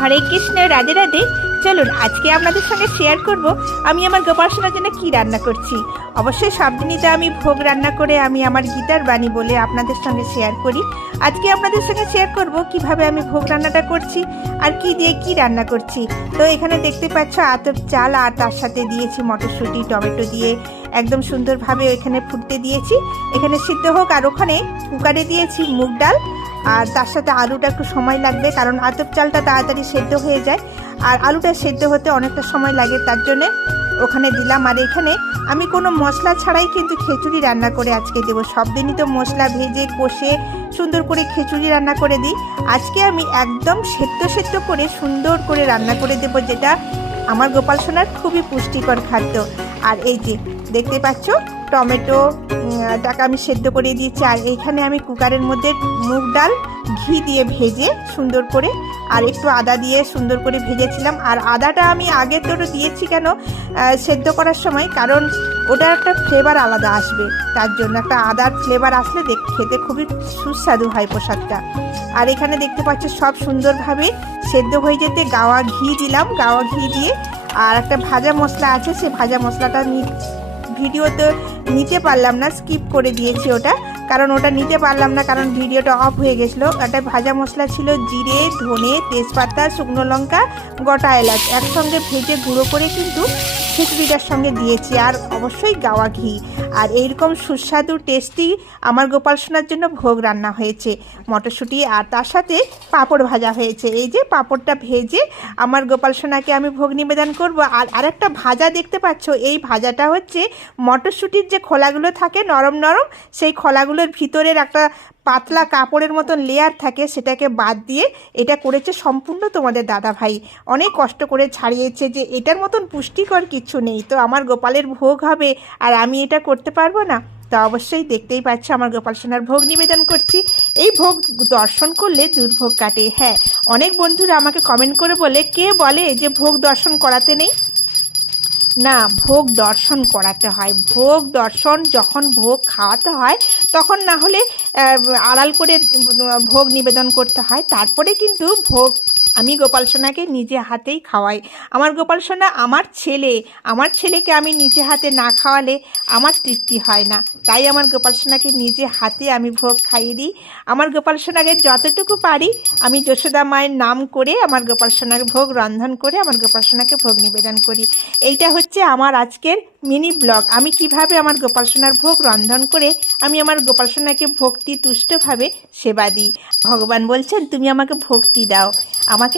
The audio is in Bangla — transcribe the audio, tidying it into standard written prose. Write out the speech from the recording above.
হরে কৃষ্ণ, রাধে রাধে। চলুন আজকে আপনাদের সঙ্গে শেয়ার করব আমি আমার গোপাল সোনার জন্য কী রান্না করছি। অবশ্যই সব দিনই তো আমি ভোগ রান্না করে আমি আমার গীতার বাণী বলে আপনাদের সঙ্গে শেয়ার করি। আজকে আপনাদের সঙ্গে শেয়ার করব কিভাবে আমি ভোগ রান্নাটা করছি আর কি দিয়ে কি রান্না করছি। তো এখানে দেখতে পাচ্ছ আতপ চাল, আর তার সাথে দিয়েছি মটরশুঁটি, টমেটো দিয়ে একদম সুন্দরভাবে এখানে ফুটতে দিয়েছি। এখানে সিদ্ধ হোক। আর ওখানে কুকারে দিয়েছি মুগ ডাল, আর তার সাথে আলুটা একটু সময় লাগবে, কারণ আতপ চালটা তাড়াতাড়ি সেদ্ধ হয়ে যায় আর আলুটা সেদ্ধ হতে অনেকটা সময় লাগে, তার জন্যে ওখানে দিলাম। আর এখানে আমি কোনো মশলা ছাড়াই কিন্তু খিচুড়ি রান্না করে আজকে দেবো। সব দিনই তো মশলা ভেজে কষে সুন্দর করে খিচুড়ি রান্না করে দিই। আজকে আমি একদম সেদ্ধ করে সুন্দর করে রান্না করে দেবো, যেটা আমার গোপাল সোনার খুবই পুষ্টিকর খাদ্য। আর এই যে দেখতে পাচ্ছ টমেটোটাকে আমি সেদ্ধ করে দিয়েছি। আর এইখানে আমি কুকারের মধ্যে মুগ ডাল ঘি দিয়ে ভেজে সুন্দর করে, আর একটু আদা দিয়ে সুন্দর করে ভেজেছিলাম। আর আদাটা আমি আগে তো দিয়েছি কেন সেদ্ধ করার সময়, কারণ ওটার একটা ফ্লেভার আলাদা আসবে, তার জন্য একটা আদার ফ্লেভার আসলে খেতে খুবই সুস্বাদু হয় প্রসাদটা। আর এখানে দেখতে পাচ্ছ সব সুন্দরভাবে সেদ্ধ হয়ে যেতে গাওয়া ঘি দিলাম। গাওয়া ঘি দিয়ে আর একটা ভাজা মশলা আছে, সেই ভাজা মশলাটা ভিডিওতে নিতে পারলাম না, স্কিপ করে দিয়েছি ওটা, কারণ ওটা নিতে পারলাম না কারণ ভিডিওটা অফ হয়ে গেছিলো। একটা ভাজা মশলা ছিল জিরে, ধনে, তেজপাতা, শুকনো লঙ্কা, গোটা এলাচ একসঙ্গে ভেজে গুঁড়ো করে কিন্তু খিচুড়িটার সঙ্গে দিয়েছি। আর অবশ্যই গাওয়া ঘি। আর এইরকম সুস্বাদু টেস্টি আমার গোপাল সোনার জন্য ভোগ রান্না হয়েছে মটরশুঁটি, আর তার সাথে পাঁপড় ভাজা হয়েছে। এই যে পাঁপড়টা ভেজে আমার গোপাল সোনাকে আমি ভোগ নিবেদন করব। আর আরেকটা ভাজা দেখতে পাচ্ছ, এই ভাজাটা হচ্ছে মটরশুঁটির যে খোলাগুলো থাকে নরম নরম, সেই খোলাগুলোর ভিতরের একটা পাতলা কাপড়ের মতন লেয়ার থাকে, সেটাকে বাদ দিয়ে এটা করেছে সম্পূর্ণ তোমাদের দাদা ভাই। অনেক কষ্ট করে ছাড়িয়েছে, যে এটার মতন পুষ্টিকর কিছু নেই। তো আমার গোপালের ভোগ হবে আর আমি এটা করতে পারবো না? তো অবশ্যই দেখতেই পাচ্ছ আমার গোপাল সোনার ভোগ নিবেদন করছি। এই ভোগ দর্শন করলে দুর্ভোগ কাটে। হ্যাঁ, অনেক বন্ধুরা আমাকে কমেন্ট করে বলে, কে বলে যে ভোগ দর্শন করাতে নেই? না, ভোগ দর্শন করাতে হয়। ভোগ দর্শন যখন ভোগ খাওয়াতে হয় তখন না হলে আড়াল করে ভোগ নিবেদন করতে হয়, তারপরে কিন্তু ভোগ আমি গোপাল সোনাকে নিজে হাতেই খাওয়াই। আমার গোপাল সোনা আমার ছেলেকে আমি নিজে হাতে না খাওয়ালে আমার তৃপ্তি হয় না, তাই আমার গোপাল সোনাকে নিজে হাতে আমি ভোগ খাইয়ে দিই। আমার গোপাল সোনাকে যতটুকু পারি আমি যশোদা মায়ের নাম করে আমার গোপাল সোনাকে ভোগ রন্ধন করে আমার গোপাল সোনাকে ভোগ নিবেদন করি। এইটা হচ্ছে আমার আজকের মিনি ব্লগ। আমি কিভাবে আমার গোপাল সোনার ভোগ রন্ধন করে আমি আমার গোপাল সোনাকে ভক্তি তুষ্টভাবে সেবা দিই। ভগবান বলছেন তুমি আমাকে ভক্তি দাও, আমাকে